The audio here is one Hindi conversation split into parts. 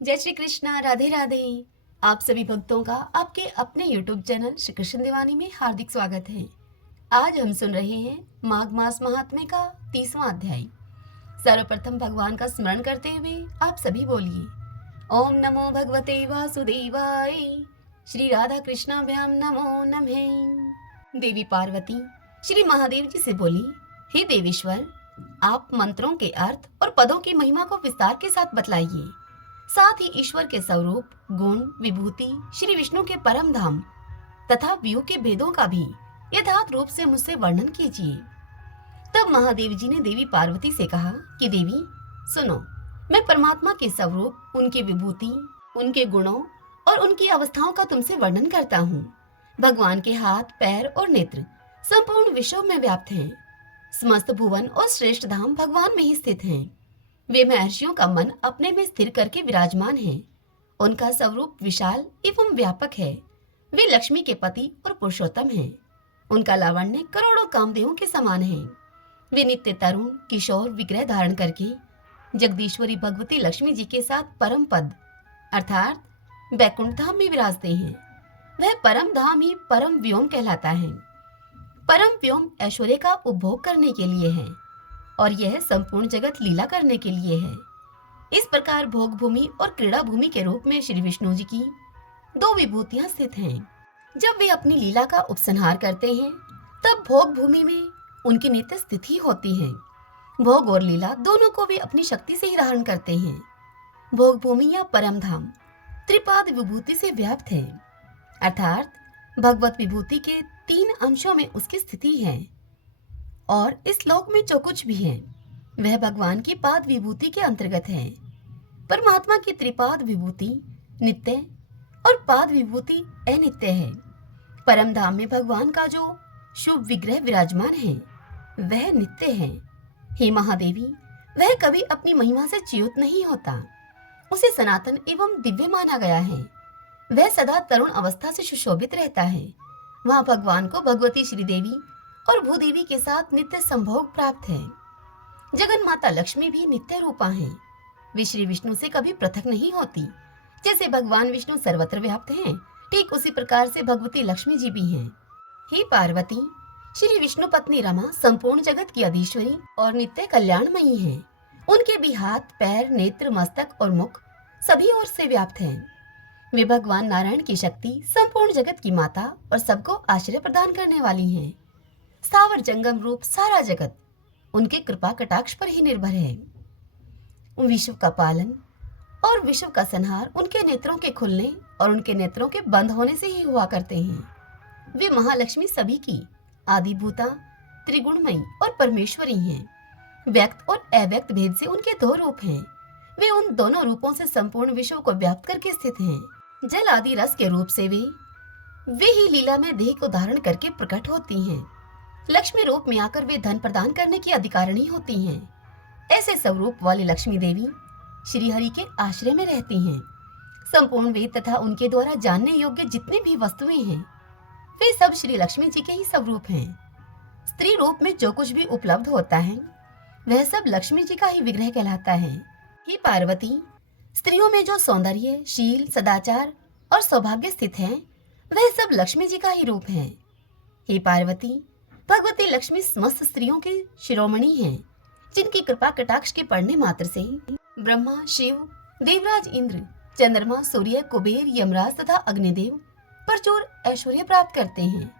जय श्री कृष्णा, राधे राधे। आप सभी भक्तों का आपके अपने YouTube चैनल श्री कृष्ण दीवानी में हार्दिक स्वागत है। आज हम सुन रहे हैं माघ मास महात्म्य का 30वां अध्याय। सर्वप्रथम भगवान का स्मरण करते हुए आप सभी बोलिए ओम नमो भगवते वासुदेवाय। श्री राधा कृष्णाभ्याम नमो नमः। देवी पार्वती श्री महादेव जी से बोली, हे देवेश्वर, आप मंत्रों के अर्थ और पदों की महिमा को विस्तार के साथ बतलाइए। साथ ही ईश्वर के स्वरूप, गुण, विभूति, श्री विष्णु के परम धाम तथा व्यू के भेदों का भी यथार्थ रूप से मुझसे वर्णन कीजिए। तब महादेव जी ने देवी पार्वती से कहा कि देवी सुनो, मैं परमात्मा के स्वरूप, उनकी विभूति, उनके गुणों और उनकी अवस्थाओं का तुमसे वर्णन करता हूँ। भगवान के हाथ, पैर और नेत्र संपूर्ण विश्व में व्याप्त हैं। समस्त भुवन और श्रेष्ठ धाम भगवान में ही स्थित हैं। वे महर्षियों का मन अपने में स्थिर करके विराजमान हैं। उनका स्वरूप विशाल एवं व्यापक है। वे लक्ष्मी के पति और पुरुषोत्तम हैं। उनका लावण्य करोड़ों कामदेवों के समान है। वे नित्य तरुण किशोर विग्रह धारण करके जगदीश्वरी भगवती लक्ष्मी जी के साथ परम पद अर्थात बैकुंठ धाम में विराजते हैं। वह परम धाम ही परम व्योम कहलाता है। परम व्योम ऐश्वर्य का उपभोग करने के लिए है और यह संपूर्ण जगत लीला करने के लिए है। इस प्रकार भोग भूमि और क्रीड़ा भूमि के रूप में श्री विष्णु जी की दो विभूतियां स्थित हैं। जब वे अपनी लीला का उपसंहार करते हैं तब भोग भूमि में उनकी नित्य स्थिति होती है। भोग और लीला दोनों को वे अपनी शक्ति से ही धारण करते हैं। भोग भूमि या परम धाम त्रिपाद विभूति से व्याप्त है, अर्थात भगवत विभूति के 3 अंशों में उसकी स्थिति है और इस लोक में जो कुछ भी है वह भगवान की पाद विभूति के अंतर्गत है। परमात्मा की त्रिपाद विभूति नित्य और पाद विभूति अनित्य है। परम धाम में भगवान का जो शुभ विग्रह विराजमान है वह नित्य है। हे महादेवी, वह कभी अपनी महिमा से च्युत नहीं होता। उसे सनातन एवं दिव्य माना गया है। वह सदा तरुण अवस्था से सुशोभित रहता है। वहाँ भगवान को भगवती श्रीदेवी और भूदेवी के साथ नित्य संभोग प्राप्त है। जगन माता लक्ष्मी भी नित्य रूपा हैं। वे श्री विष्णु से कभी पृथक नहीं होती। जैसे भगवान विष्णु सर्वत्र व्याप्त हैं, ठीक उसी प्रकार से भगवती लक्ष्मी जी भी हैं। हे पार्वती, श्री विष्णु पत्नी रमा संपूर्ण जगत की अधीश्वरी और नित्य कल्याणमयी हैं। उनके भी हाथ, पैर, नेत्र, मस्तक और मुख सभी ओर से व्याप्त हैं। वे भगवान नारायण की शक्ति, संपूर्ण जगत की माता और सबको आश्रय प्रदान करने वाली हैं। स्थावर जंगम रूप सारा जगत उनके कृपा कटाक्ष पर ही निर्भर है। विश्व का पालन और विश्व का संहार उनके नेत्रों के खुलने और उनके नेत्रों के बंद होने से ही हुआ करते हैं। वे महालक्ष्मी सभी की आदिभूता, त्रिगुणमयी और परमेश्वरी हैं। व्यक्त और अव्यक्त भेद से उनके 2 रूप हैं। वे उन दोनों रूपों से संपूर्ण विश्व को व्याप्त करके स्थित हैं। जल आदि रस के रूप से वे ही लीला में देह को धारण करके प्रकट होती हैं। लक्ष्मी रूप में आकर वे धन प्रदान करने की अधिकारिणी होती हैं। ऐसे स्वरूप वाली लक्ष्मी देवी श्री हरि के आश्रय में रहती हैं। संपूर्ण वेद तथा उनके द्वारा जानने योग्य जितने भी वस्तुएं हैं वे सब श्री लक्ष्मी जी के ही स्वरूप हैं। स्त्री रूप में जो कुछ भी उपलब्ध होता है वह सब लक्ष्मी जी का ही विग्रह कहलाता है। हे पार्वती, स्त्रियों में जो सौंदर्य, शील, सदाचार और सौभाग्य स्थित है वह सब लक्ष्मी जी का ही रूप है। हे पार्वती, भगवती लक्ष्मी समस्त स्त्रियों की शिरोमणि हैं, जिनकी कृपा कटाक्ष के पड़ने मात्र से ब्रह्मा, शिव, देवराज इंद्र, चंद्रमा, सूर्य, कुबेर, यमराज तथा अग्निदेव प्रचुर ऐश्वर्य प्राप्त करते हैं।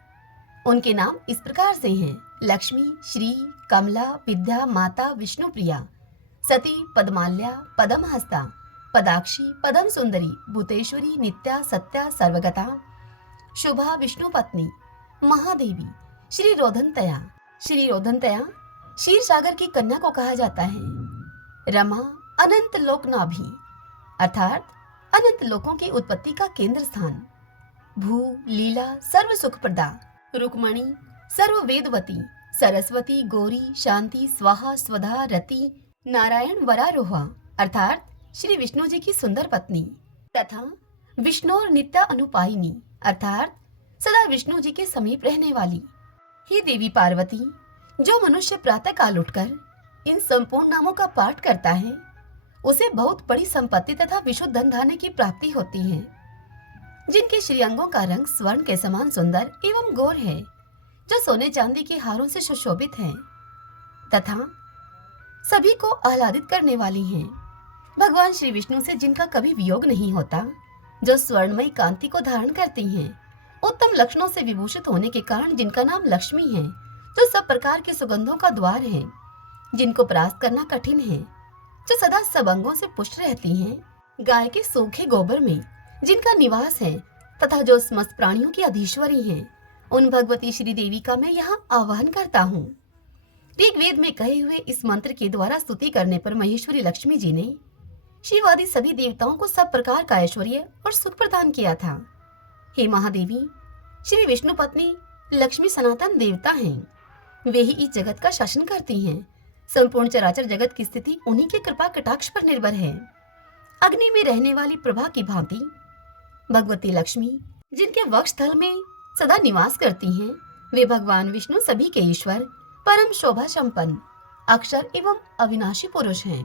उनके नाम इस प्रकार से हैं: लक्ष्मी, श्री, कमला, विद्या, माता, विष्णुप्रिया, सती, पद्माल्या, पद्महस्ता, पदाक्षी, पद्म सुंदरी, भूतेश्वरी, नित्या, सत्या, सर्वगता, शुभा, विष्णु पत्नी, महादेवी, श्री रोधनतया। श्री रोधनतया क्षीर सागर की कन्या को कहा जाता है। रमा अनंत लोकनाभि अर्थात अनंत लोकों की उत्पत्ति का केंद्र स्थान। भू लीला सर्व सुख प्रदा, रुक्मणी सर्व वेदवती, सरस्वती, गौरी, शांति, स्वाहा, स्वधा, रति, नारायण, वरारोहा अर्थात श्री विष्णु जी की सुंदर पत्नी, तथा विष्णु और नित्या अनुपायिनी अर्थात सदा विष्णु जी के समीप रहने वाली। हे देवी पार्वती, जो मनुष्य प्रातः काल उठकर इन संपूर्ण नामों का पाठ करता है उसे बहुत बड़ी संपत्ति तथा विशुद्ध धन धान्य की प्राप्ति होती है, जिनके श्रीअंगों का रंग स्वर्ण के समान सुंदर एवं गौर है, जो सोने चांदी के हारों से सुशोभित है तथा सभी को आह्लादित करने वाली हैं। भगवान श्री विष्णु से जिनका कभी वियोग नहीं होता, जो स्वर्णमयी कांति को धारण करती हैं, उत्तम लक्षणों से विभूषित होने के कारण जिनका नाम लक्ष्मी है, जो सब प्रकार के सुगंधों का द्वार है, जिनको परास्त करना कठिन है, जो सदा सब अंगों से पुष्ट रहती हैं, गाय के सूखे गोबर में जिनका निवास है तथा जो समस्त प्राणियों की अधीश्वरी हैं, उन भगवती श्री देवी का मैं यहाँ आवाहन करता हूँ। ऋग्वेद में कहे हुए इस मंत्र के द्वारा स्तुति करने पर महेश्वरी लक्ष्मी जी ने शिव आदि सभी देवताओं को सब प्रकार का ऐश्वर्य और सुख प्रदान किया था। हे महादेवी, श्री विष्णु पत्नी लक्ष्मी सनातन देवता हैं। वे ही इस जगत का शासन करती हैं। संपूर्ण चराचर जगत की स्थिति उन्हीं के कृपा कटाक्ष पर निर्भर है। अग्नि में रहने वाली प्रभा की भांति भगवती लक्ष्मी, जिनके वक्ष स्थल में सदा निवास करती हैं, वे भगवान विष्णु सभी के ईश्वर, परम शोभा संपन्न, अक्षर एवं अविनाशी पुरुष हैं।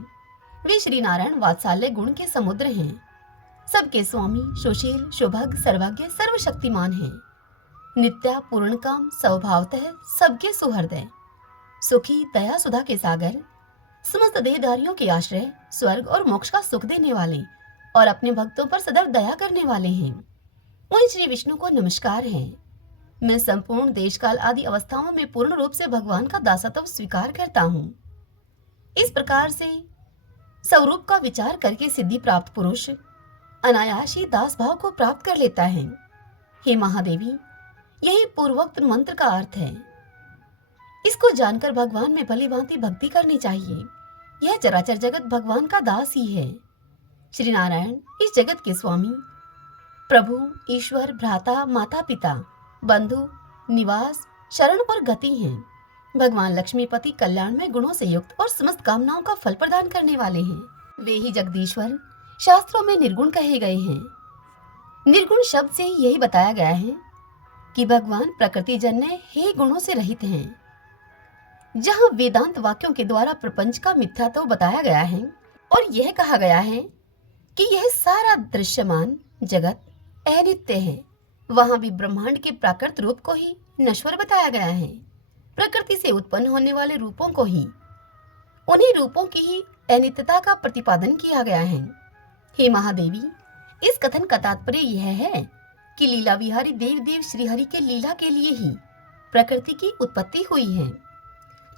वे श्री नारायण वात्सल्य गुण के समुद्र हैं। सबके स्वामी, सुशील, शुभज्ञ, सर्वज्ञ, सर्वशक्तिमान हैं। नित्या, पूर्ण काम, स्वभावतः सबके सुहृदय, सुखी, दया सुधा के सागर, समस्त देहधारियों के आश्रय, स्वर्ग और मोक्ष का सुख देने वाले और अपने भक्तों पर सदैव दया करने वाले हैं। उन श्री विष्णु को नमस्कार है। मैं संपूर्ण देश काल आदि अवस्थाओं में पूर्ण रूप से भगवान का दासत्व स्वीकार करता हूँ। इस प्रकार से स्वरूप का विचार करके सिद्धि प्राप्त पुरुष अनायास ही दास भाव को प्राप्त कर लेता है। हे महादेवी, यही पूर्वोक्त मंत्र का अर्थ है। इसको जानकर भगवान में भली भांति भक्ति करनी चाहिए। यह चराचर जगत भगवान का दास ही है। श्री नारायण इस जगत के स्वामी, प्रभु, ईश्वर, भ्राता, माता पिता, बंधु, निवास, शरण और गति हैं। भगवान लक्ष्मीपति कल्याणमय गुणों से युक्त और समस्त कामनाओं का फल प्रदान करने वाले हैं। वे ही जगदीश्वर शास्त्रों में निर्गुण कहे गए हैं। निर्गुण शब्द से ही यही बताया गया है कि भगवान प्रकृति जन्य हे गुणों से रहित हैं। जहाँ वेदांत वाक्यों के द्वारा प्रपंच का मिथ्यात्व बताया गया है और यह कहा गया है कि यह सारा दृश्यमान जगत अनित्य है, वहां भी ब्रह्मांड के प्राकृत रूप को ही नश्वर बताया गया है। प्रकृति से उत्पन्न होने वाले रूपों को ही, उन्हीं रूपों की ही अनित्यता का प्रतिपादन किया गया है। हे महादेवी, इस कथन का तात्पर्य यह है कि लीला विहारी देव देव श्री हरि के लीला के लिए ही प्रकृति की उत्पत्ति हुई है।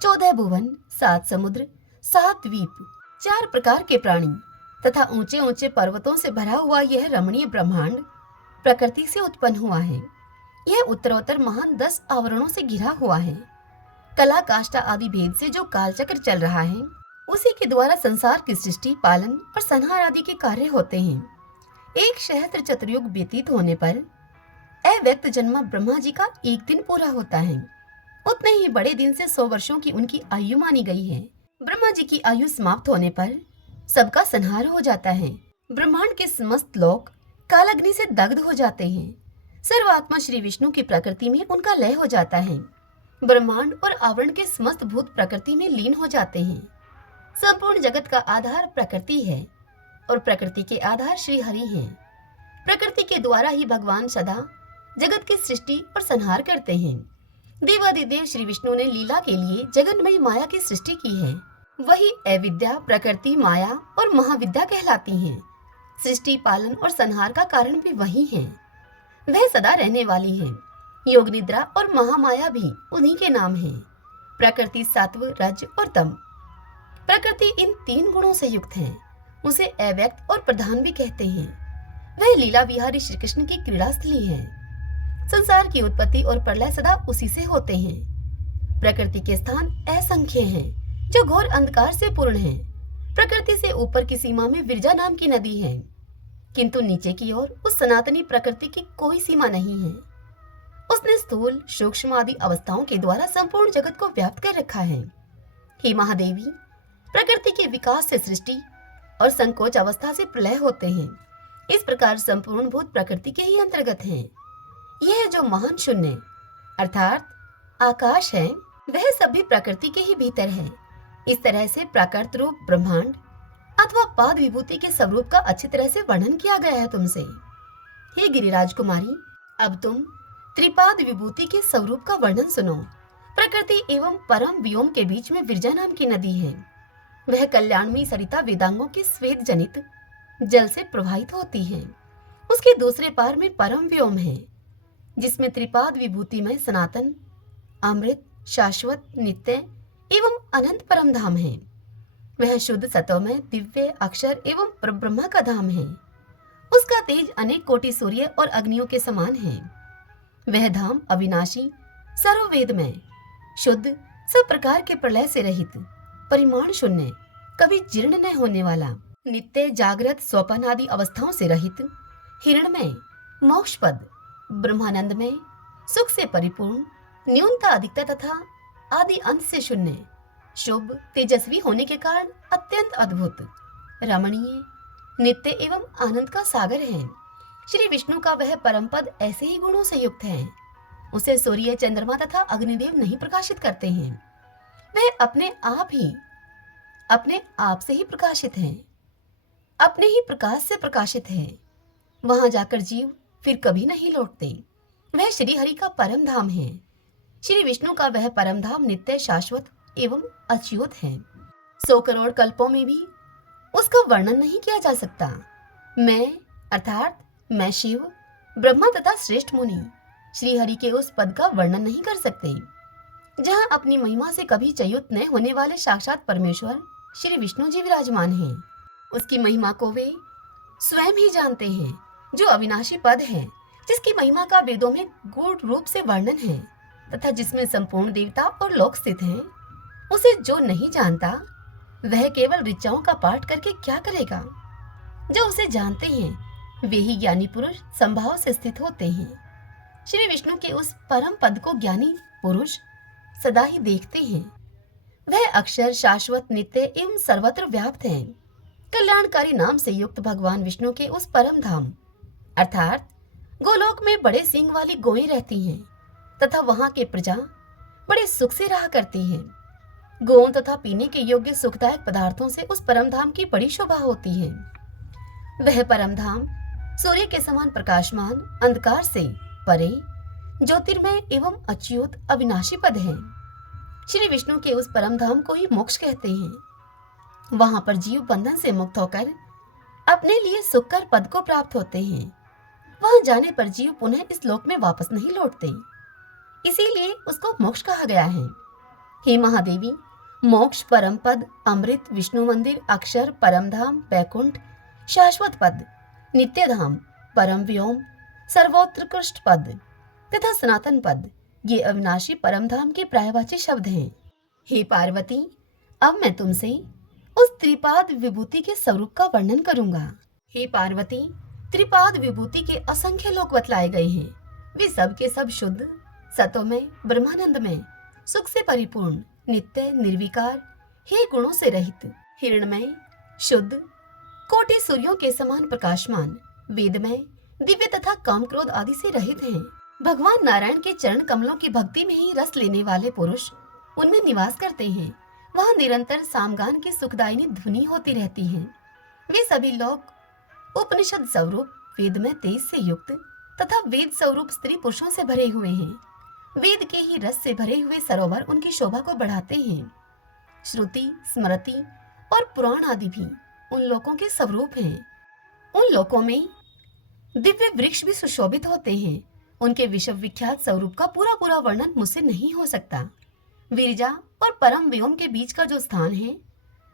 14 भुवन, 7 समुद्र, 7 द्वीप, 4 प्रकार के प्राणी तथा ऊंचे ऊंचे पर्वतों से भरा हुआ यह रमणीय ब्रह्मांड प्रकृति से उत्पन्न हुआ है। यह उत्तरोत्तर महान 10 आवरणों से घिरा हुआ है। कला, काष्ठा आदि भेद से जो कालचक्र चल रहा है, उसी के द्वारा संसार की सृष्टि, पालन और संहार आदि के कार्य होते हैं। एक सहस्त्र चतुर्युग व्यतीत होने पर अव्यक्त जन्मा ब्रह्मा जी का एक दिन पूरा होता है। उतने ही बड़े दिन से 100 वर्षों की उनकी आयु मानी गई है। ब्रह्मा जी की आयु समाप्त होने पर सबका संहार हो जाता है। ब्रह्मांड के समस्त लोक कालाग्नि से दग्ध हो जाते हैं। सर्वात्मा श्री विष्णु की प्रकृति में उनका लय हो जाता है। ब्रह्मांड और आवरण के समस्त भूत प्रकृति में लीन हो जाते हैं। संपूर्ण जगत का आधार प्रकृति है और प्रकृति के आधार श्री हरि हैं। प्रकृति के द्वारा ही भगवान सदा जगत की सृष्टि और संहार करते हैं। देवादिदेव श्री विष्णु ने लीला के लिए जगन्मयी माया की सृष्टि की है। वही अविद्या, प्रकृति, माया और महाविद्या कहलाती हैं। सृष्टि, पालन और संहार का कारण भी वही है। वह सदा रहने वाली है। योग निद्रा और महामाया भी उन्हीं के नाम हैं। प्रकृति सत्व, रज और तम। प्रकृति इन 3 गुणों से युक्त है। उसे अव्यक्त और प्रधान भी कहते हैं। वह लीला विहारी श्री कृष्ण की क्रीड़ा स्थली है। संसार की उत्पत्ति और प्रलय सदा उसी से होते हैं। प्रकृति के स्थान असंख्य हैं, जो घोर अंधकार से पूर्ण हैं। प्रकृति से ऊपर की सीमा में विरजा नाम की नदी है, किंतु नीचे की ओर उस सनातनी प्रकृति की कोई सीमा नहीं है। उसने स्थूल, सूक्ष्म आदि अवस्थाओं के द्वारा संपूर्ण जगत को व्याप्त कर रखा है। हे महादेवी, प्रकृति के विकास से सृष्टि और संकोच अवस्था से प्रलय होते हैं। इस प्रकार संपूर्ण भूत प्रकृति के ही अंतर्गत हैं। यह जो महान शून्य अर्थात आकाश है, वह सभी प्रकृति के ही भीतर है। इस तरह से प्राकृत रूप ब्रह्मांड अथवा पाद विभूति के स्वरूप का अच्छी तरह से वर्णन किया गया है तुमसे। हे गिरिराज कुमारी, अब तुम त्रिपाद विभूति के स्वरूप का वर्णन सुनो। प्रकृति एवं परम व्योम के बीच में विरजा नाम की नदी है। वह कल्याणमयी सरिता वेदांगों के स्वेद जनित जल से प्रवाहित होती है। उसके दूसरे पार में परम व्योम है, जिसमें त्रिपाद विभूति में सनातन, अमृत, शाश्वत, नित्य एवं अनंत परम धाम है। वह शुद्ध सतोमय, दिव्य, अक्षर एवं परब्रह्म का धाम है। उसका तेज अनेक कोटि सूर्य और अग्नियों के समान है। वह धाम अविनाशी, सर्ववेदमय, शुद्ध, सब प्रकार के प्रलय से रहित, परिमाण शून्य, कभी जीर्ण न होने वाला, नित्य, जागृत, स्वपन आदि अवस्थाओं से रहित, हिरणमय, मोक्षपद, ब्रह्मानंदमय, सुख से परिपूर्ण, न्यूनता, अधिकता तथा आदि अंत से शून्य, शुभ, तेजस्वी होने के कारण अत्यंत अद्भुत, रमणीय, नित्य एवं आनंद का सागर है। श्री विष्णु का वह परम पद ऐसे ही गुणों से युक्त है। उसे सूर्य, चंद्रमा तथा अग्निदेव नहीं प्रकाशित करते हैं। वह अपने आप से ही प्रकाशित है, अपने ही प्रकाश से प्रकाशित है। वहां जाकर जीव फिर कभी नहीं लौटते। वह श्री हरि का परम धाम है। श्री विष्णु का वह परम धाम नित्य, शाश्वत एवं अच्युत है। 100 करोड़ कल्पों में भी उसका वर्णन नहीं किया जा सकता। मैं शिव, ब्रह्मा तथा श्रेष्ठ मुनि श्री हरि के उस पद का वर्णन नहीं कर सकते, जहां अपनी महिमा से कभी च्युत न होने वाले साक्षात परमेश्वर श्री विष्णु जी विराजमान हैं। उसकी महिमा को वे स्वयं ही जानते हैं, जो अविनाशी पद है, जिसकी महिमा का वेदों में गूढ़ रूप से वर्णन है तथा जिसमें संपूर्ण देवता और लोक स्थित हैं। उसे जो नहीं जानता, वह केवल ऋचाओं का पाठ करके क्या करेगा। जो उसे जानते हैं, वे ही ज्ञानी पुरुष संभाव से स्थित होते हैं। श्री विष्णु के उस परम पद को ज्ञानी पुरुष सदा ही देखते हैं। वह अक्षर, शाश्वत, नित्य एवं सर्वत्र व्याप्त है। कल्याणकारी नाम से युक्त भगवान विष्णु के उस परम धाम अर्थात गोलोक में बड़े सींग वाली गोएं रहती हैं तथा वहां के प्रजा बड़े सुख से रहा करती है। गोओं तथा पीने के योग्य सुखदायक पदार्थों से उस परम धाम की बड़ी शोभा होती है। वह परम धाम सूर्य के समान प्रकाशमान, अंधकार से परे, ज्योतिर्मय एवं अच्युत अविनाशी पद है। श्री विष्णु के उस परम धाम को ही मोक्ष कहते हैं। वहां पर जीव बंधन से मुक्त होकर अपने लिए सुखकर पद को प्राप्त होते हैं। वहां जाने पर जीव पुनः इस लोक में वापस नहीं लौटते, इसीलिए उसको मोक्ष कहा गया है। हे महादेवी, मोक्ष, परम पद, अमृत, विष्णु मंदिर, अक्षर, परम धाम, बैकुंठ, शाश्वत पद, नित्य धाम, परम व्योम, सर्वोत्कृष्ट पद तथा सनातन पद, ये अविनाशी परम धाम के पर्यायवाची शब्द हैं। हे पार्वती, अब मैं तुमसे उस त्रिपाद विभूति के स्वरूप का वर्णन करूंगा। हे पार्वती, त्रिपाद विभूति के असंख्य लोक बतलाए गए हैं। वे सब के सब शुद्ध, सतोमय, ब्रह्मानंदमय, सुख से परिपूर्ण, नित्य, निर्विकार, हे गुणों से रहित, हिरणमय, शुद्ध, कोटि सूर्यों के समान प्रकाशमान, वेदमय, दिव्य तथा काम क्रोध आदि से रहित हैं। भगवान नारायण के चरण कमलों की भक्ति में ही रस लेने वाले पुरुष उनमें निवास करते हैं। वहां निरंतर सामगान की सुखदायिनी ध्वनि होती रहती है। वे सभी लोग उपनिषद स्वरूप, वेदमय तेज से युक्त तथा वेद स्वरूप स्त्री पुरुषों से भरे हुए हैं। वेद के ही रस से भरे हुए सरोवर उनकी शोभा को बढ़ाते हैं। श्रुति, स्मृति और पुराण आदि भी उन लोकों के स्वरूप हैं। उन लोकों में दिव्य वृक्ष भी सुशोभित होते हैं। उनके विश्व विख्यात स्वरूप का पूरा पूरा वर्णन मुझसे नहीं हो सकता। विरजा और परम व्योम के बीच का जो स्थान है,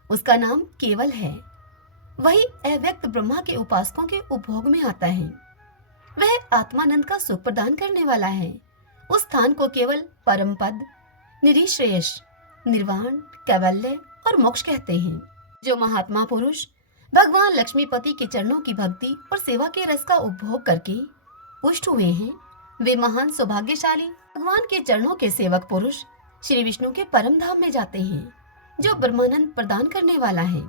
उसका नाम केवल है। वही अव्यक्त ब्रह्मा के उपासकों के उपभोग में आता है। वह आत्मानंद का सुख प्रदान करने वाला है। उस स्थान को केवल परम पद, निरीश्रेयस, निर्वाण, कैवल्य और मोक्ष कहते हैं। जो महात्मा पुरुष भगवान लक्ष्मीपति के चरणों की भक्ति और सेवा के रस का उपभोग करके पुष्ट हुए हैं, वे महान सौभाग्यशाली भगवान के चरणों के सेवक पुरुष श्री विष्णु के परम धाम में जाते हैं, जो ब्रह्मानंद प्रदान करने वाला है।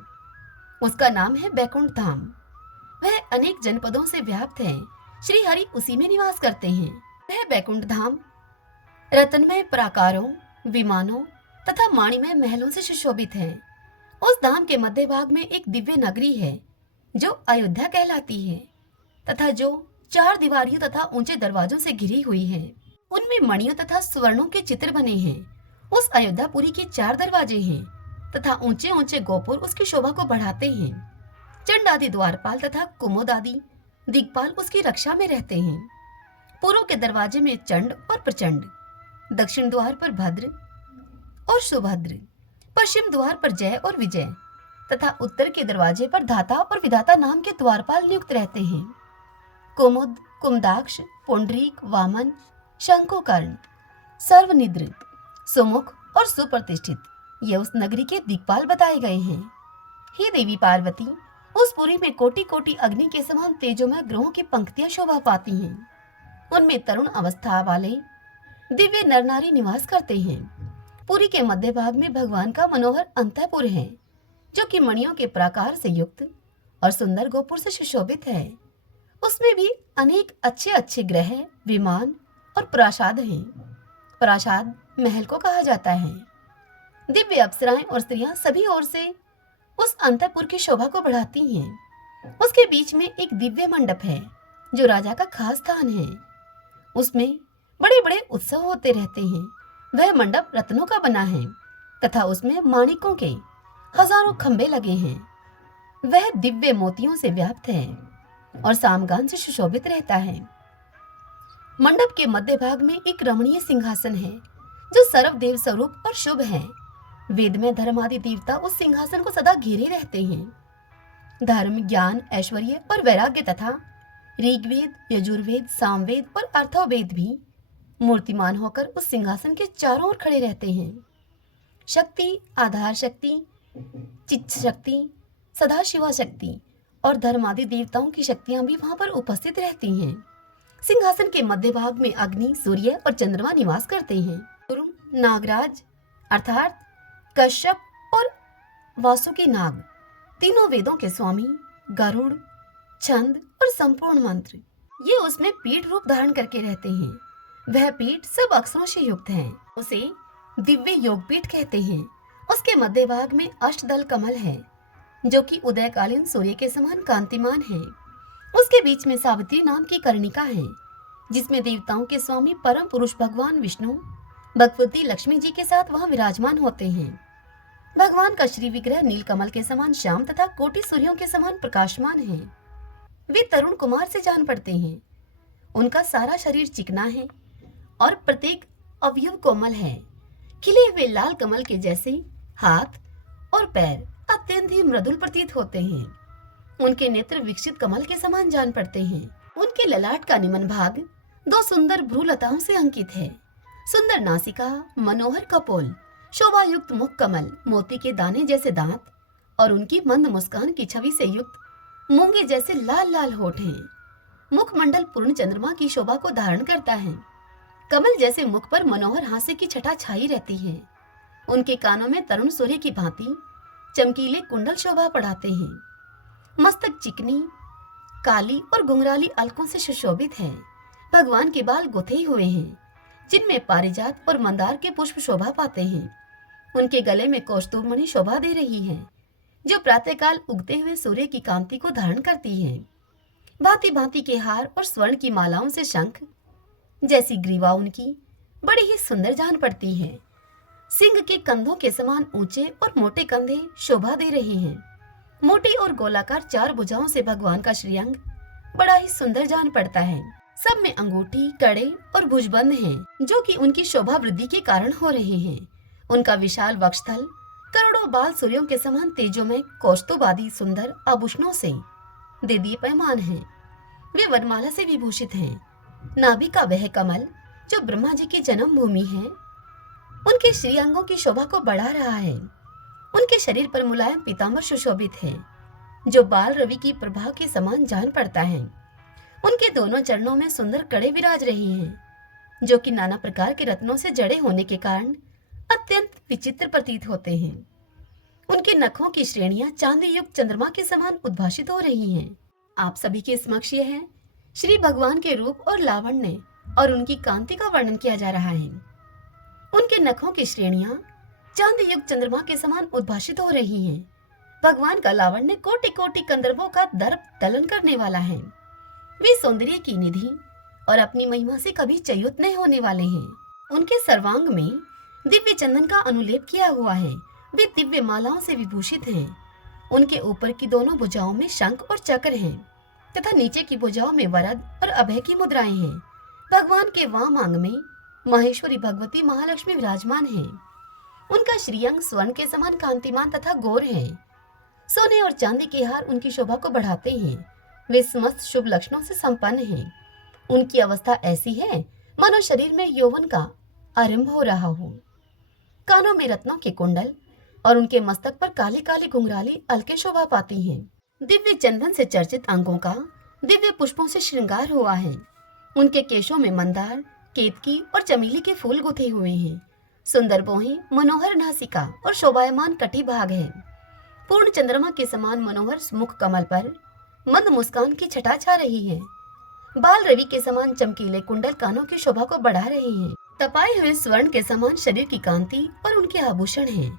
उसका नाम है बैकुंठ धाम। वह अनेक जनपदों से व्याप्त है। श्री हरि उसी में निवास करते हैं। वह बैकुंठ धाम रत्नमय प्राकारों, विमानों तथा माणिमय महलों से सुशोभित है। उस धाम के मध्य भाग में एक दिव्य नगरी है जो अयोध्या कहलाती है तथा जो 4 दीवारियों तथा ऊंचे दरवाजों से घिरी हुई है। उनमें मणियों तथा स्वर्णों के चित्र बने हैं। उस अयोध्यापुरी के 4 दरवाजे हैं तथा ऊंचे ऊंचे गोपुर उसकी शोभा को बढ़ाते हैं। चंड आदि द्वारपाल तथा कुमुद आदि दिक्पाल उसकी रक्षा में रहते हैं। पूर्व के दरवाजे में चंड और प्रचंड, दक्षिण द्वार पर भद्र और सुभद्र, पश्चिम द्वार पर जय और विजय तथा उत्तर के दरवाजे पर धाता और विधाता नाम के द्वारपाल नियुक्त रहते हैं। कुमुद, कुमदाक्ष, पुंडरीक, वामन, शंकुकर्ण, सर्वनिद्र, सुमुख और सुप्रतिष्ठित ये उस नगरी के दिक्पाल बताए गए हैं। हे देवी पार्वती, उस पुरी में कोटि कोटि अग्नि के समान तेजोमय ग्रहों की पंक्तियां शोभा पाती हैं। उनमें तरुण अवस्था वाले दिव्य नर नारी निवास करते हैं। पुरी के मध्य भाग में भगवान का मनोहर अंतःपुर है जो कि मणियों के प्राकार से युक्त और सुंदर गोपुर से सुशोभित है। उसमें भी अनेक अच्छे अच्छे ग्रह, विमान और प्रासाद हैं। प्रासाद महल को कहा जाता है। दिव्य अप्सराएं और स्त्रियां सभी ओर से उस अंतःपुर की शोभा को बढ़ाती हैं। उसके बीच में एक दिव्य मंडप है जो राजा का खास स्थान है। उसमें बड़े बड़े उत्सव होते रहते हैं। वह मंडप रत्नों का बना है तथा उसमें माणिकों के हजारों खंभे लगे हैं। वह दिव्य मोतियों से व्याप्त है और सामगान से सुशोभित रहता है। मंडप के मध्य भाग में एक रमणीय सिंहासन है जो सर्वदेव स्वरूप और शुभ है। वेद में धर्म आदि देवता उस सिंहासन को सदा घेरे रहते हैं। धर्म, ज्ञान, ऐश्वर्य और वैराग्य तथा ऋग्वेद, यजुर्वेद, सामवेद और अथर्ववेद भी मूर्तिमान होकर उस सिंहासन के चारों ओर खड़े रहते हैं। शक्ति, आधार शक्ति, चित्त शक्ति, सदाशिवा शक्ति और धर्मादि देवताओं की शक्तियां भी वहां पर उपस्थित रहती हैं। सिंहासन के मध्य भाग में अग्नि, सूर्य और चंद्रमा निवास करते हैं। वरुण, नागराज अर्थात कश्यप और वासुकी नाग, तीनों वेदों के स्वामी, गरुड़, छंद और संपूर्ण मंत्र, ये उसमें पीठ रूप धारण करके रहते हैं। वह पीठ सब अक्षरों से युक्त है। उसे दिव्य योग पीठ कहते हैं। उसके मध्य भाग में अष्टदल कमल है जो कि उदयकालीन सूर्य के समान कांतिमान है। उसके बीच में सावित्री नाम की कर्णिका है जिसमें देवताओं के स्वामी परम पुरुष भगवान विष्णु भगवती लक्ष्मी जी के साथ वहां विराजमान होते हैं। भगवान का श्री विग्रह नीलकमल के समान श्याम तथा कोटि सूर्यों के समान प्रकाशमान है। वे तरुण कुमार से जान पड़ते हैं। उनका सारा शरीर चिकना है और प्रत्येक अवयव कोमल है। खिले हुए लाल कमल के जैसे हाथ और पैर अत्यंत ही मृदुल प्रतीत होते हैं। उनके नेत्र विकसित कमल के समान जान पड़ते हैं। उनके ललाट का निमन भाग 2 सुंदर भ्रूलताओं से अंकित है। सुंदर नासिका, मनोहर कपोल, शोभायुक्त मुख कमल, मोती के दाने जैसे दांत और उनकी मंद मुस्कान की छवि से युक्त मूंगे जैसे लाल लाल होठ हैं। मुखमंडल पूर्ण चंद्रमा की शोभा को धारण करता है। कमल जैसे मुख पर मनोहर हास्य की छटा छाई रहती है। उनके कानों में तरुण सूर्य की भांति चमकीले कुंडल शोभा बढ़ाते हैं। मस्तक चिकनी, काली और घुंघराली अलकों से सुशोभित है। भगवान के बाल गुथे हुए हैं जिनमें पारिजात और मंदार के पुष्प शोभा पाते हैं। उनके गले में कौस्तुभ मणि शोभा दे रही है जो प्रातःकाल उगते हुए सूर्य की कांति को धारण करती है। भांति भांति के हार और स्वर्ण की मालाओं से शंख जैसी ग्रीवा उनकी बड़ी ही सुंदर जान पड़ती है। सिंह के कंधों के समान ऊंचे और मोटे कंधे शोभा दे रहे हैं। मोटी और गोलाकार 4 भुजाओं से भगवान का श्रीअंग बड़ा ही सुंदर जान पड़ता है। सब में अंगूठी, कड़े और भुजबंद हैं जो कि उनकी शोभा वृद्धि के कारण हो रहे हैं। उनका विशाल वक्षस्थल करोड़ों बाल सूर्यों के समान तेजोमय कौस्तुभादि सुंदर आभूषणों से देदीप्यमान है। वे वनमाला से विभूषित हैं। नाभि का वह कमल जो ब्रह्मा जी की जन्म भूमि है उनके श्रीअंगों की शोभा को बढ़ा रहा है। उनके शरीर पर मुलायम पीतांबर सुशोभित है जो बाल रवि की प्रभा के समान जान पड़ता है। उनके दोनों चरणों में सुंदर कड़े विराज रहे हैं जो कि नाना प्रकार के रत्नों से जड़े होने के कारण अत्यंत विचित्र प्रतीत होते हैं। उनके नखों की श्रेणियां चांदी युक्त चंद्रमा के समान उद्भासित हो रही हैं। आप सभी के समक्ष यह है श्री भगवान के रूप और लावण्य और उनकी कांति का वर्णन किया जा रहा है। उनके नखों की श्रेणियां चांदी युक्त चंद्रमा के समान उद्भासित हो रही हैं भगवान का लावण्य कोटि कोटि कंदर्पों का दर्प दलन करने वाला है। वे सौंदर्य की निधि और अपनी महिमा से कभी च्युत नहीं होने वाले हैं। उनके सर्वांग में दिव्य चंदन का अनुलेप किया हुआ है। वे दिव्य मालाओं से विभूषित हैं। उनके ऊपर की दोनों भुजाओं में शंख और चक्र हैं तथा नीचे की भुजाओं में वरद और अभय की मुद्राएं हैं। भगवान के वाम अंग में महेश्वरी भगवती महालक्ष्मी विराजमान है। उनका श्रीअंग स्वर्ण के समान कांतिमान तथा गौर है। सोने और चांदी के हार उनकी शोभा को बढ़ाते हैं। वे समस्त शुभ लक्षणों से संपन्न हैं। उनकी अवस्था ऐसी है मानो शरीर में यौवन का आरंभ हो रहा हो। कानों में रत्नों के कुंडल और उनके मस्तक पर काली काली घुंघराली अलके शोभा पाती हैं। दिव्य चंदन से चर्चित अंगों का दिव्य पुष्पों से श्रृंगार हुआ है। उनके केशों में मंदार, केतकी और चमेली के फूल गुथे हुए हैं। सुंदर बोहें, मनोहर नासिका और शोभायमान कटी भाग है। पूर्ण चंद्रमा के समान मनोहर मुख कमल पर मंद मुस्कान की छटा छा रही है। बाल रवि के समान चमकीले कुंडल कानों की शोभा को बढ़ा रहे हैं। तपाए हुए स्वर्ण के समान शरीर की कांति और उनके आभूषण हैं।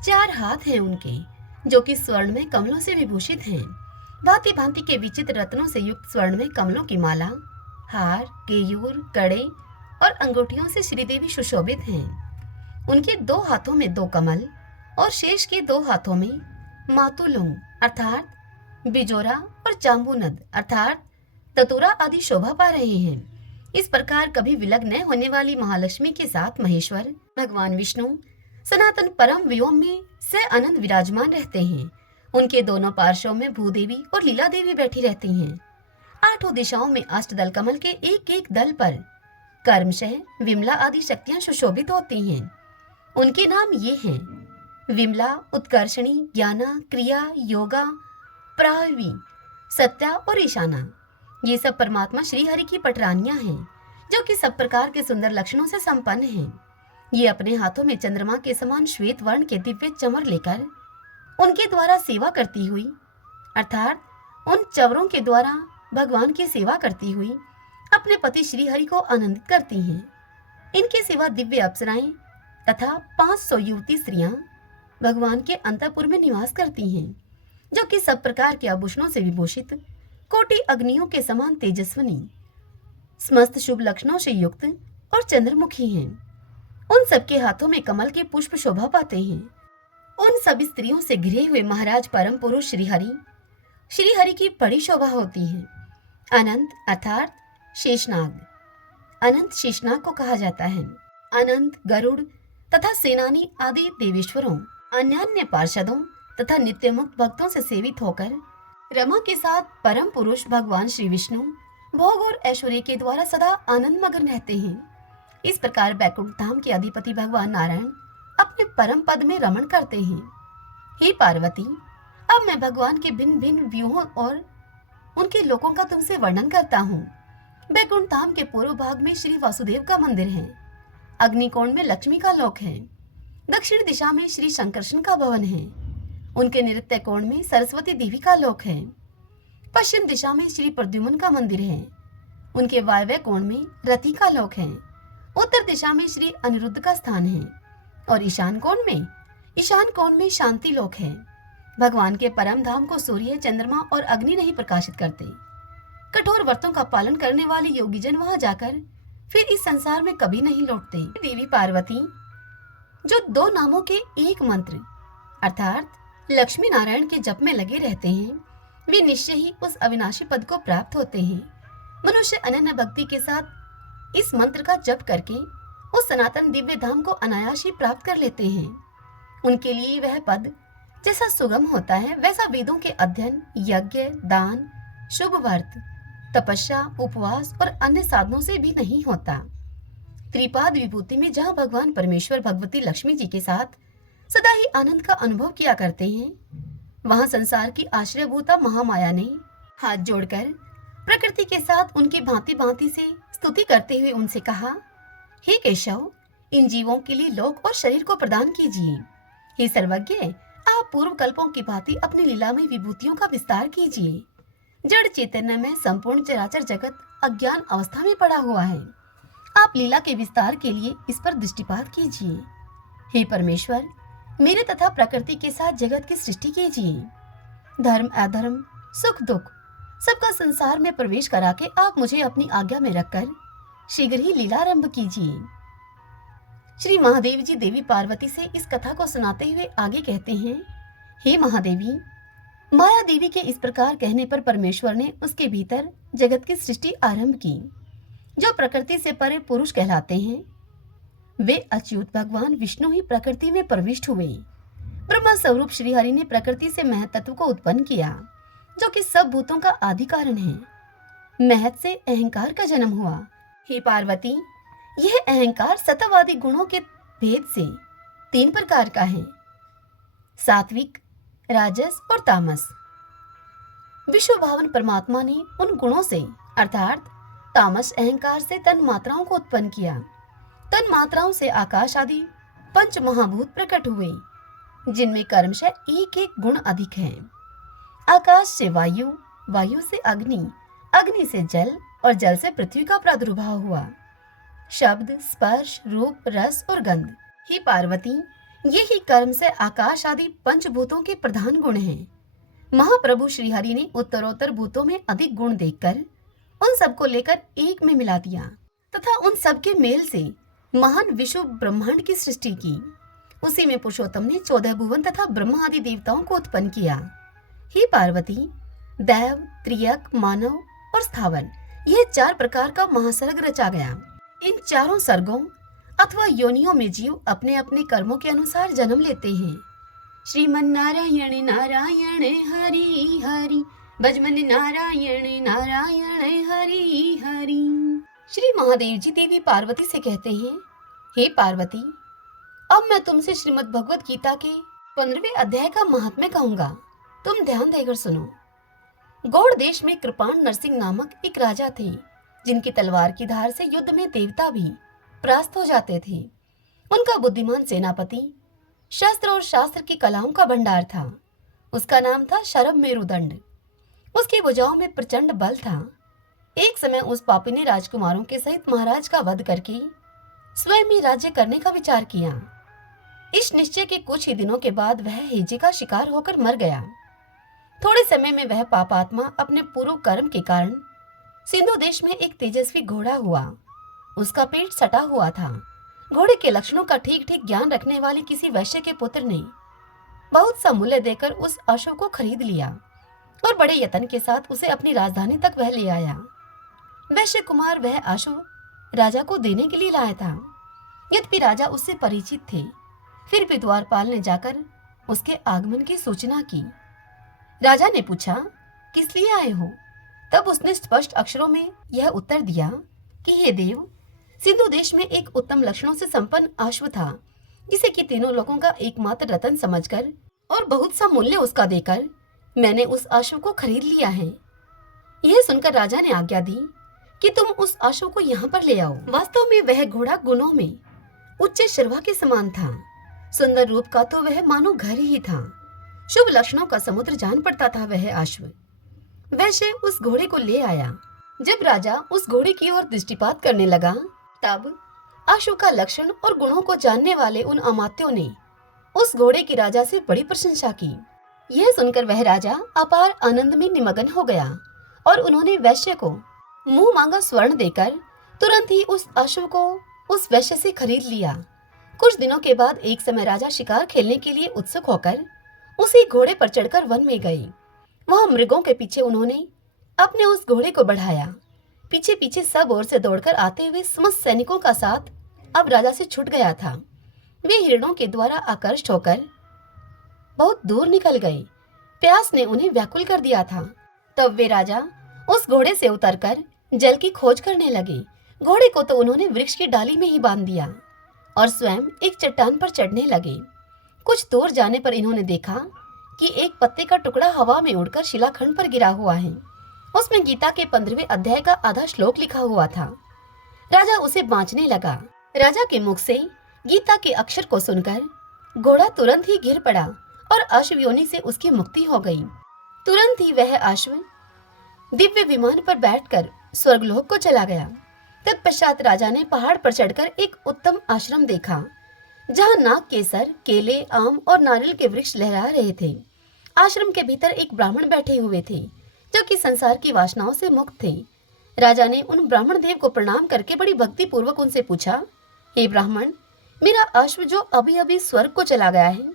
4 हाथ हैं उनके, जो कि स्वर्ण में कमलों से विभूषित हैं। भांति भांति के विचित्र रत्नों से युक्त स्वर्ण में कमलों की माला, हार, केयूर, कड़े और अंगूठियों से श्रीदेवी सुशोभित हैं। उनके 2 हाथों में 2 कमल और शेष के 2 हाथों में मातुलुंग अर्थात बिजोरा और चांबूनद अर्थात ततुरा आदि शोभा पा रहे हैं। इस प्रकार कभी विलग न होने वाली महालक्ष्मी के साथ महेश्वर भगवान विष्णु सनातन परम व्योम में से अनंत विराजमान रहते हैं। उनके दोनों पार्श्वों में भूदेवी और लीला देवी बैठी रहती हैं। 8 दिशाओं में अष्टदल कमल के एक एक दल पर कर्मशः, विमला आदि शक्तियां सुशोभित होती हैं। उनके नाम ये हैं: विमला, उत्कर्षणी, ज्ञाना, क्रिया, योगा, प्रावी, सत्या और ईशाना। ये सब परमात्मा श्री हरि की पटरानियां हैं, जो कि सब प्रकार के सुंदर लक्षणों से संपन्न हैं। ये अपने हाथों में चंद्रमा के समान श्वेत वर्ण के दिव्य चमर लेकर उनके द्वारा सेवा करती हुई अर्थात उन चवरों के द्वारा भगवान की सेवा करती हुई अपने पति श्री हरि को आनंदित करती हैं। इनके सिवा दिव्य अप्सराएं तथा 500 युवती स्त्रियां भगवान के अंतःपुर में निवास करती हैं, जो कि सब प्रकार के आभूषणों से विभूषित कोटि अग्नियों के समान तेजस्विनी, समस्त शुभ लक्षणों से युक्त और चंद्रमुखी हैं। उन सबके हाथों में कमल के पुष्प शोभा पाते हैं। उन सभी स्त्रियों से घिरे हुए महाराज परम पुरुष श्री हरि की बड़ी शोभा होती है। अनंत अर्थात शेषनाग, अनंत शेषनाग को कहा जाता है। अनंत, गरुड़ तथा सेनानी आदि देवेश्वरों, अन्यान्य पार्षदों तथा नित्य मुक्त भक्तों से सेवित होकर रमा के साथ परम पुरुष भगवान श्री विष्णु भोग और ऐश्वर्य के द्वारा सदा आनंद मग्न रहते हैं। इस प्रकार बैकुंठ धाम के अधिपति भगवान नारायण अपने परम पद में रमण करते हैं। हे पार्वती, अब मैं भगवान के भिन्न भिन्न व्यूहों और उनके लोकों का तुमसे वर्णन करता हूँ। बैकुंठ धाम के पूर्व भाग में श्री वासुदेव का मंदिर है। अग्निकोण में लक्ष्मी का लोक है। दक्षिण दिशा में श्री शंकरशन का भवन है। उनके नृत्य कोण में सरस्वती देवी का लोक है। पश्चिम दिशा में श्री प्रद्युम्न का मंदिर है। उनके वायव्य कोण में रति का लोक है। उत्तर दिशा में श्री अनिरुद्ध का स्थान है और ईशान कोण में शांति लोक है। भगवान के परम धाम को सूर्य, चंद्रमा और अग्नि नहीं प्रकाशित करते। कठोर व्रतों का पालन करने वाले योगीजन वहां जाकर फिर इस संसार में कभी नहीं लौटते। देवी पार्वती जो 2 नामों के एक मंत्र अर्थात लक्ष्मी नारायण के जप में लगे रहते हैं, वे निश्चय ही उस अविनाशी पद को प्राप्त होते हैं। मनुष्य अनन्य भक्ति के साथ इस मंत्र का जप करके उस सनातन दिव्य धाम को अनायास ही प्राप्त कर लेते हैं। उनके लिए वह पद जैसा सुगम होता है, वैसा वेदों के अध्ययन, यज्ञ, दान, शुभ व्रत, तपस्या, उपवास और अन्य साधनों से भी नहीं होता। त्रिपाद विभूति में जहाँ भगवान परमेश्वर भगवती लक्ष्मी जी के साथ सदा ही आनंद का अनुभव किया करते हैं, वहाँ संसार की आश्रयभूता महामाया ने हाथ जोड़कर प्रकृति के साथ उनकी भांति भांति से स्तुति करते हुए उनसे कहा, हे केशव, इन जीवों के लिए लोक और शरीर को प्रदान कीजिए। हे सर्वज्ञ, आप पूर्व कल्पों की भांति अपनी लीला में विभूतियों का विस्तार कीजिए। जड़ चैतन्य में संपूर्ण चराचर जगत अज्ञान अवस्था में पड़ा हुआ है। आप लीला के विस्तार के लिए इस पर दृष्टिपात कीजिए। हे परमेश्वर, मेरे तथा प्रकृति के साथ जगत की सृष्टि कीजिए। धर्म अधर्म, सुख दुख सबका संसार में प्रवेश करा के आप मुझे अपनी आज्ञा में रखकर शीघ्र ही लीलारंभ कीजिए। श्री महादेव जी देवी पार्वती से इस कथा को सुनाते हुए आगे कहते हैं, हे महादेवी, माया देवी के इस प्रकार कहने पर परमेश्वर ने उसके भीतर जगत की सृष्टि आरंभ की। जो प्रकृति से परे पुरुष कहलाते हैं, वे अच्युत भगवान विष्णु ही प्रकृति में प्रविष्ट हुए। ब्रह्मा स्वरूप श्री हरि ने प्रकृति से महत तत्व को उत्पन्न किया, जो कि सब भूतों का आदि कारण है। महत से अहंकार का जन्म हुआ। हे पार्वती, यह अहंकार सत्ववादी गुणों के भेद से 3 प्रकार का है, सात्विक, राजस और तामस। विश्व भावन परमात्मा ने उन गुणों से अर्थात तामस अहंकार से तन मात्राओं को उत्पन्न किया। तन मात्राओं से आकाश आदि 5 महाभूत प्रकट हुए, जिनमें कर्मशः एक एक गुण अधिक है। आकाश से वायु, वायु से अग्नि, अग्नि से जल और जल से पृथ्वी का प्रादुर्भाव हुआ। शब्द, स्पर्श, रूप, रस और गंध। ही पार्वती, यही कर्म से आकाश आदि पंचभूतों के प्रधान गुण हैं। महाप्रभु श्री हरि ने उत्तरोत्तर भूतों में अधिक गुण देखकर उन सबको लेकर एक में मिला दिया तथा उन सब के मेल से महान विश्व ब्रह्मांड की सृष्टि की। उसी में पुरुषोत्तम ने 14 भुवन तथा ब्रह्मा आदि देवताओं को उत्पन्न किया। हे पार्वती, दैव, त्रियक, मानव और स्थावर, यह 4 प्रकार का महासर्ग रचा गया। इन चारों सर्गों अथवा योनियों में जीव अपने अपने कर्मों के अनुसार जन्म लेते हैं। श्रीमन नारायण नारायण हरि हरि, भजमन नारायण नारायण हरि हरि। श्री महादेव जी देवी पार्वती से कहते हैं, हे पार्वती, अब मैं तुमसे श्रीमद् भगवत गीता के 15वें अध्याय का महात्म्य कहूंगा। तुम ध्यान देकर सुनो। गौड़ देश में कृपाण नरसिंह नामक एक राजा थे, जिनकी तलवार की धार से युद्ध में देवता भी परास्त हो जाते थे। उनका बुद्धिमान सेनापति शस्त्र और शास्त्र की कलाओं का भंडार था। उसका नाम था शरभ मेरुदंड। उसकी भुजाओं में प्रचंड बल था। एक समय उस पापी ने राजकुमारों के सहित महाराज का वध करके स्वयं ही राज्य करने का विचार किया। इस निश्चय के कुछ ही दिनों के बाद वह हेजे का शिकार होकर मर गया। थोड़े समय में वह पापात्मा अपने पूर्व कर्म के कारण सिंधु देश में एक तेजस्वी घोड़ा हुआ। उसका पेट सटा हुआ था। घोड़े के लक्षणों का ठीक ठीक ज्ञान रखने वाले किसी वैश्य के पुत्र ने बहुत सा मूल्य देकर उस अश्व को खरीद लिया और बड़े यत्न के साथ उसे अपनी राजधानी तक वह ले आया। वैश्य कुमार वह अश्व राजा को देने के लिए लाया था। यद्यपि राजा उससे परिचित थे, फिर भी द्वारपाल ने जाकर उसके आगमन की सूचना की। राजा ने पूछा, किस लिए आए हो? तब उसने स्पष्ट अक्षरों में यह उत्तर दिया कि हे देव, सिंधु देश में एक उत्तम लक्षणों से संपन्न अश्व था, जिसे कि तीनों लोगों का एकमात्र रतन समझकर और बहुत सा मूल्य उसका देकर मैंने उस अश्व को खरीद लिया है। यह सुनकर राजा ने आज्ञा दी कि तुम उस अश्व को यहाँ पर ले आओ। वास्तव में वह घोड़ा गुणों में उच्च शर्वा के समान था। सुंदर रूप का तो वह मानो घर ही था। शुभ लक्षणों का समुद्र जान पड़ता था वह अश्व। वैसे उस घोड़े को ले आया। जब राजा उस घोड़े की ओर दृष्टिपात करने लगा, तब अश्व का लक्षण और गुणों को जानने वाले उन अमात्यों ने उस घोड़े की राजा से बड़ी प्रशंसा की। यह सुनकर वह राजा अपार आनंद में निमग्न हो गया और उन्होंने वैश्य को मुंह मांगा स्वर्ण देकर तुरंत ही उस अश्व को उस वैश्य से खरीद लिया। कुछ दिनों के बाद एक समय राजा शिकार खेलने के लिए उत्सुक होकर उसी घोड़े पर चढ़कर वन में गए। वहां मृगों के पीछे उन्होंने अपने उस घोड़े को बढ़ाया। पीछे पीछे सब ओर से दौड़कर आते हुए समस्त सैनिकों का साथ अब राजा से छूट गया था। वे हिरणों के द्वारा आकर्षित होकर बहुत दूर निकल गए। प्यास ने उन्हें व्याकुल कर दिया था। तब वे राजा उस घोड़े से उतरकर जल की खोज करने लगे। घोड़े को तो उन्होंने वृक्ष की डाली में ही बांध दिया और स्वयं एक चट्टान पर चढ़ने लगे। कुछ दूर जाने पर इन्होंने देखा कि एक पत्ते का टुकड़ा हवा में उड़कर शिलाखंड पर गिरा हुआ है। उसमें गीता के 15वें अध्याय का आधा श्लोक लिखा हुआ था। राजा उसे बांचने लगा। राजा के मुख से गीता के अक्षर को सुनकर घोड़ा तुरंत ही गिर पड़ा और अश्व योनि से उसकी मुक्ति हो गई। तुरंत ही वह अश्व दिव्य विमान पर बैठकर स्वर्गलोक को चला गया। तत्पश्चात राजा ने पहाड़ पर चढ़कर एक उत्तम आश्रम देखा। जहाँ नाग केसर, केले, आम और नारियल के वृक्ष लहरा रहे थे। आश्रम के भीतर एक ब्राह्मण बैठे हुए थे जो कि संसार की वासनाओं से मुक्त थे। राजा ने उन ब्राह्मण देव को प्रणाम करके बड़ी भक्ति पूर्वक उनसे पूछा, हे ब्राह्मण, मेरा अश्व जो अभी अभी स्वर्ग को चला गया है,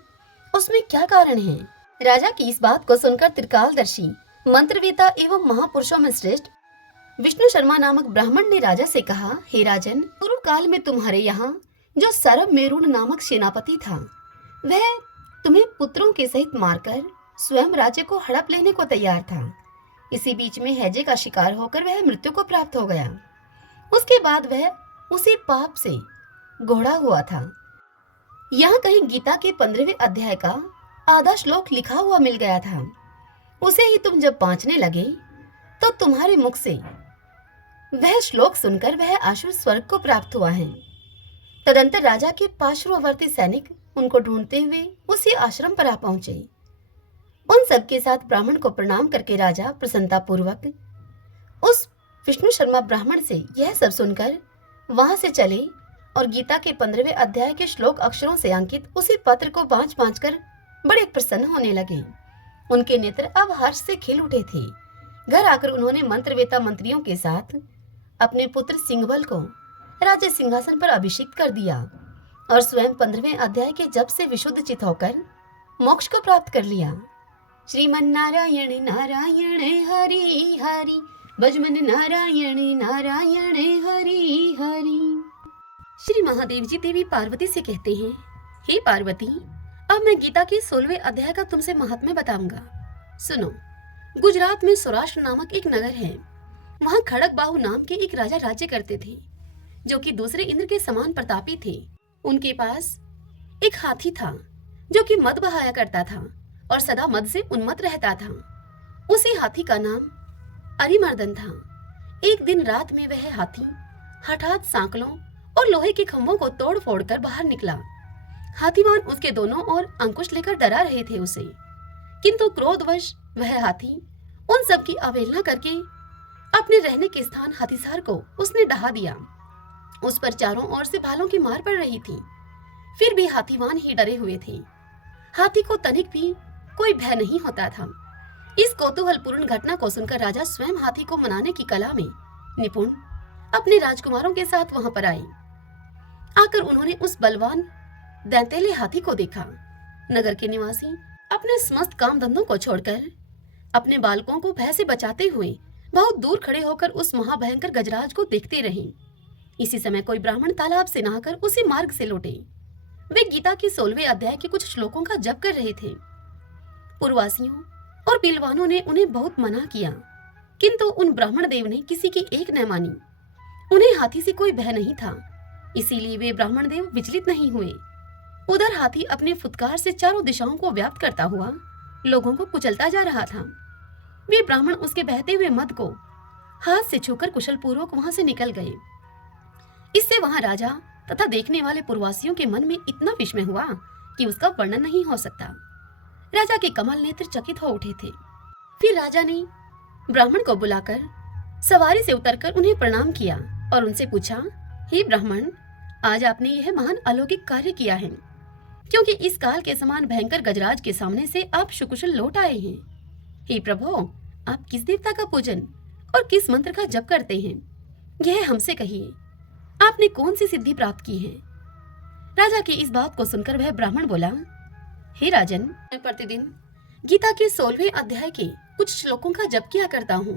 उसमें क्या कारण है? राजा की इस बात को सुनकर त्रिकालदर्शी, मंत्रवेता एवं महापुरुषों में श्रेष्ठ विष्णु शर्मा नामक ब्राह्मण ने राजा से कहा, हे राजन, पूर्व काल में तुम्हारे यहाँ जो सरब मेरुण नामक सेनापति था, वह तुम्हें पुत्रों के सहित मारकर स्वयं राज्य को हड़प लेने को तैयार था। इसी बीच में हैजे का शिकार होकर वह मृत्यु को प्राप्त हो गया। उसके बाद वह उसी पाप से घोड़ा हुआ था। यहाँ कहीं गीता के 15वें अध्याय का आधा श्लोक लिखा हुआ मिल गया था। उसे ही तुम जब बांचने लगे तो तुम्हारे मुख से वह श्लोक सुनकर वह आशु स्वर्ग को प्राप्त हुआ है। तदंतर राजा के पार्श्ववर्ती सैनिक उनको ढूंढते हुए उसी आश्रम पर आ पहुंचे। उन सबके साथ ब्राह्मण को प्रणाम करके राजा प्रसन्नता पूर्वक उस विष्णु शर्मा ब्राह्मण से यह सब सुनकर वहां से चले और गीता के 15वें अध्याय के श्लोक अक्षरों से अंकित उसी पत्र को बांच बांच कर बड़े प्रसन्न होने लगे। उनके नेत्र अब हर्ष से खिल उठे थे। घर आकर उन्होंने मंत्रवेता मंत्रियों के साथ अपने पुत्र सिंहबल को राज्य सिंहासन पर अभिषिक्त कर दिया और स्वयं 15वें अध्याय के जप से विशुद्ध चित होकर मोक्ष को प्राप्त कर लिया। श्रीमन नारायण नारायण हरि हरि, भजमन नारायण नारायण हरि हरि। श्री महादेव जी देवी पार्वती से कहते हैं, हे पार्वती, अब मैं गीता के 16वें अध्याय का तुमसे महात्म्य बताऊंगा। सुनो। गुजरात में सौराष्ट्र नामक एक नगर है। वहाँ खड़ग बाहु नाम के एक राजा राज्य करते थे, जो कि दूसरे इंद्र के समान प्रतापी थे। उनके पास एक हाथी था जो कि मद बहाया करता था और सदा मद से उन्मत्त रहता था। उसी हाथी का नाम अरिमर्दन था। एक दिन रात में वह हाथी हठात सांकलों और लोहे के खंभों को तोड़ फोड़ कर बाहर निकला। हाथीवान उसके दोनों ओर अंकुश लेकर डरा रहे थे उसे, किंतु क्रोधवश वह हाथी उन सब की अवहेलना करके अपने रहने के स्थान हाथीसार को उसने ढहा दिया। उस पर चारों ओर से भालों की मार पड़ रही थी, फिर भी हाथीवान ही डरे हुए थे। हाथी को तनिक भी कोई भय नहीं होता था। इस कौतूहलपूर्ण घटना को सुनकर राजा स्वयं हाथी को मनाने की कला में निपुण अपने राजकुमारों के साथ वहां पर आए। आकर उन्होंने उस बलवान दैंतेले हाथी को देखा। नगर के निवासी अपने समस्त काम धंधों को छोड़कर अपने बालकों को भय से बचाते हुए बहुत दूर खड़े होकर उस महाभयंकर गजराज को देखते रहे। इसी समय कोई ब्राह्मण तालाब से नहाकर उसी मार्ग से लौटे। वे गीता के 16वें अध्याय के कुछ श्लोकों का जप कर रहे थे। पूर्ववासियों और बिलवानों ने उन्हें बहुत मना किया, किंतु उन ब्राह्मण देव ने किसी की एक न मानी। उन्हें हाथी से कोई भय नहीं था, इसीलिए वे ब्राह्मण देव विचलित नहीं हुए। उधर हाथी अपने फुतकार से चारों दिशाओं को व्याप्त करता हुआ लोगों को कुचलता जा रहा था। वे ब्राह्मण उसके बहते हुए मद को हाथ से छूकर कुशल पूर्वक वहां से निकल गए। इससे वहां राजा तथा देखने वाले पूर्ववासियों के मन में इतना विस्मय हुआ कि उसका वर्णन नहीं हो सकता। राजा के कमल नेत्र चकित हो उठे थे। फिर राजा ने ब्राह्मण को बुलाकर सवारी से उतरकर उन्हें प्रणाम किया और उनसे पूछा, हे ब्राह्मण, आज आपने यह महान अलौकिक कार्य किया है, क्योंकि इस काल के समान भयंकर गजराज के सामने से आप सुकुशल लौट आए हैं। हे प्रभु, आप किस देवता का पूजन और किस मंत्र का जप करते हैं, यह हमसे कहिए। आपने कौन सी सिद्धि प्राप्त की है? राजा की इस बात को सुनकर वह ब्राह्मण बोला, हे राजन, मैं प्रतिदिन गीता के 16वें अध्याय के कुछ श्लोकों का जप किया करता हूँ।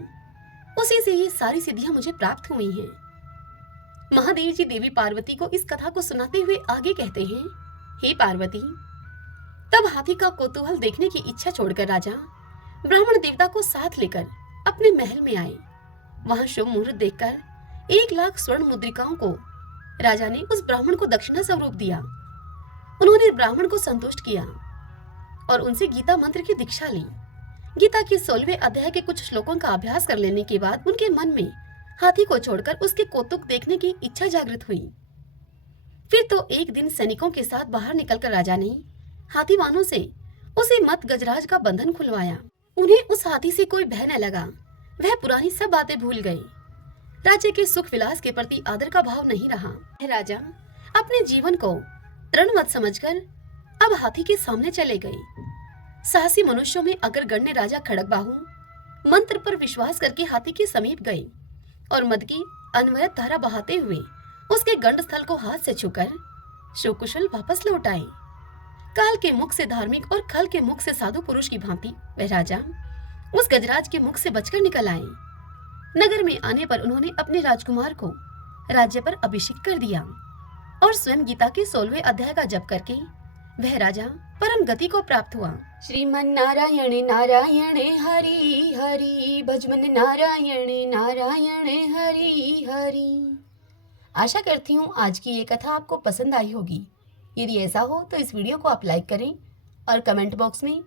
उसी से ये सारी सिद्धियां मुझे प्राप्त हुई हैं। महादेव जी देवी पार्वती को इस कथा को सुनाते हुए आगे कहते हैं, हे पार्वती, तब हाथी का कौतूहल देखने की इच्छा छोड़कर राजा ब्राह्मण देवता को साथ लेकर अपने महल में आए। वहां शुभ मुहूर्त देखकर 1,00,000 स्वर्ण मुद्रिकाओं को राजा ने उस ब्राह्मण को दक्षिणा स्वरूप दिया। उन्होंने ब्राह्मण को संतुष्ट किया और उनसे गीता मंत्र की दीक्षा ली। गीता के 16वें अध्याय के कुछ श्लोकों का अभ्यास कर लेने के बाद उनके मन में हाथी को छोड़कर उसके कौतुक देखने की इच्छा जागृत हुई। फिर तो एक दिन सैनिकों के साथ बाहर निकलकर राजा ने हाथीवानों से उसे मत गजराज का बंधन खुलवाया। उन्हें उस हाथी से कोई भय न लगा। वह पुरानी सब बातें भूल गए। राज्य के सुख विलास के प्रति आदर का भाव नहीं रहा। राजा अपने जीवन को रणवत समझकर अब हाथी के सामने चले गए। साहसी मनुष्यों में अग्रगण्य राजा खड़गबाहु मंत्र पर विश्वास करके हाथी के समीप गए और मद की अनवरत धारा बहाते हुए उसके गंडस्थल को हाथ से छूकर शोकुशल वापस लौट आए। काल के मुख से धार्मिक और खल के मुख से साधु पुरुष की भांति वह राजा उस गजराज के मुख से बचकर निकल आए। नगर में आने पर उन्होंने अपने राजकुमार को राज्य पर अभिषेक कर दिया और स्वयं गीता के 16वें अध्याय का जप करके वह राजा परम गति को प्राप्त हुआ। श्रीमन नारायण नारायण हरि हरि भजमन नारायण नारायण हरि हरि। आशा करती हूँ आज की ये कथा आपको पसंद आई होगी। यदि ऐसा हो तो इस वीडियो को आप लाइक करें और कमेंट बॉक्स में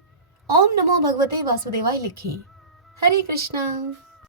ओम नमो भगवते वासुदेवाय लिखें। हरे कृष्णा।